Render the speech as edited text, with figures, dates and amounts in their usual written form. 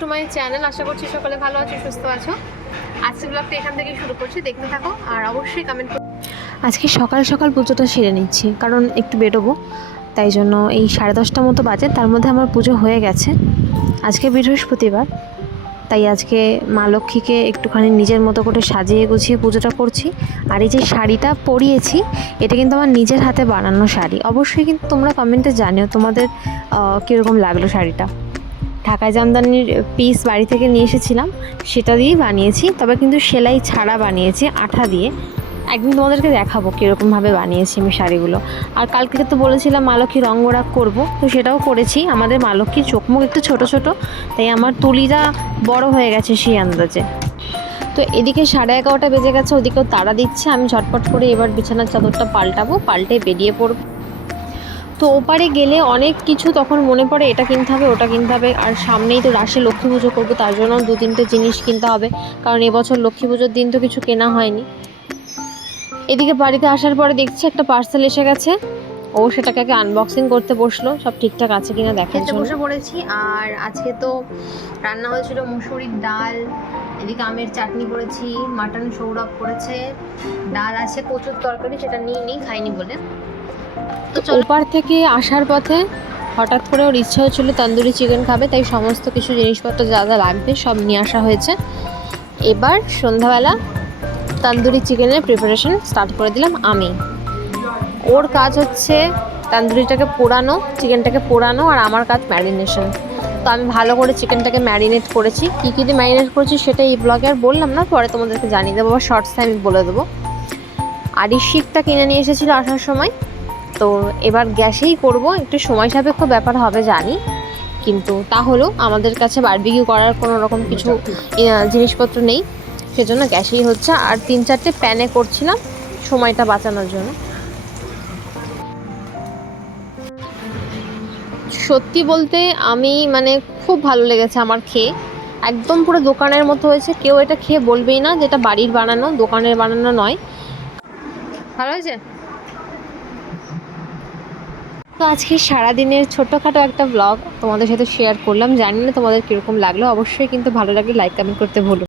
To my channel. আশা করছি সকলে ভালো আছো, সুস্থ আছো। আজকে ব্লগটা এখান থেকে শুরু করছি, দেখতে থাকো আর অবশ্যই কমেন্ট করো। আজকে সকাল সকাল পুজোটা সেরে নিচ্ছি, কারণ একটু বেরোবো, তাই জন্য এই 10:30 মতো বাজে। তার মধ্যে আমার পুজো হয়ে গেছে। আজকে বৃহস্পতিবার, তাই আজকে মা লক্ষ্মীকে একটুখানি নিজের মতো করে সাজিয়ে গুছিয়ে পুজোটা করছি। আর এই যে শাড়িটা পরিয়েছি, এটা কিন্তু আমার নিজের হাতে বানানো শাড়ি। অবশ্যই কিন্তু তোমরা কমেন্টে জানিও তোমাদের কীরকম লাগলো শাড়িটা। ঢাকাই জামদানির পিস বাড়ি থেকে নিয়ে এসেছিলাম, সেটা দিয়েই বানিয়েছি, তবে কিন্তু সেলাই ছাড়া বানিয়েছি, আঠা দিয়ে। একদিন তোমাদেরকে দেখাবো কীরকমভাবে বানিয়েছি আমি শাড়িগুলো। আর কালকে তো বলেছিলাম মা লক্ষ্মী রঙ্গরাগ করবো, তো সেটাও করেছি। আমাদের মা লক্ষ্মীর চোখ মুখ একটু ছোটো ছোটো, তাই আমার তুলিটা বড় হয়ে গেছে সেই আন্দাজে। তো এদিকে 11:30 বেজে গেছে, ওদিকেও তাড়া দিচ্ছে। আমি ঝটপট করে এবার বিছানার চাদরটা পাল্টে বেরিয়ে পড়ব। তো ওপারে গেলে অনেক কিছু তখন মনে পড়ে, এটা কিনতে হবে ওটা কিনতে হবে। আর সামনেই তো রাশে লক্ষ্মী পুজো করবো, তার জন্য 2-3টে জিনিস কিনতে হবে, কারণ এবছর লক্ষ্মী পুজোর দিন তো কিছু কেনা হয়নি। এদিকে বাড়িতে আসার পরে দেখছি একটা পার্সেল এসে গেছে। ও সেটাকে আগে আনবক্সিং করতে বসলো, সব ঠিকঠাক আছে কিনা দেখার জন্য বসে পড়েছি। আর আজকে তো রান্না হয়েছিল মুসুরির ডাল, এদিকে আমের চাটনি করেছি, মাটন সৌরভ করেছে, ডাল আছে, কচুর তরকারি, সেটা নিই খাইনি বলে। তো ওপার থেকে আসার পথে হঠাৎ করে ওর ইচ্ছা হচ্ছিলো তন্দুরি চিকেন খাবে, তাই সমস্ত কিছু জিনিসপত্র যা যা লাগবে সব নিয়ে আসা হয়েছে। এবার সন্ধ্যাবেলা তন্দুরি চিকেনের প্রিপারেশন স্টার্ট করে দিলাম আমি। ওর কাজ হচ্ছে তন্দুরিটাকে পোড়ানো, চিকেনটাকে পোড়ানো, আর আমার কাজ ম্যারিনেশন। তো আমি ভালো করে চিকেনটাকে ম্যারিনেট করেছি। কী কী দিয়ে ম্যারিনেট করেছি সেটা এই ব্লগে আর বললাম না, পরে তোমাদেরকে জানিয়ে দেবো বা শর্টসে আমি বলে দেবো। আর এই শিকটা কিনে নিয়ে এসেছিলো আসার সময়। তো এবার গ্যাসেই করব, একটু সময় সাপেক্ষ ব্যাপার হবে জানি, কিন্তু তাহলেও আমাদের কাছে বারবিকিউ করার কোনো রকম কিছু জিনিসপত্র নেই, সেজন্য গ্যাসেই হচ্ছে। আর 3-4টে প্যানে করছিলাম সময়টা বাঁচানোর জন্য। সত্যি বলতে আমি খুব ভালো লেগেছে আমার খেয়ে, একদম পুরো দোকানের মতো হয়েছে। কেউ এটা খেয়ে বলবেই না যেটা বাড়ির বানানো, দোকানের বানানো নয়। ভালো হয়েছে। তো আজকে সারাদিনের ছোটোখাটো একটা ব্লগ তোমাদের সাথে শেয়ার করলাম। জানি না তোমাদের কীরকম লাগলো, অবশ্যই কিন্তু ভালো লাগলে লাইক কমেন্ট করতে ভুলো।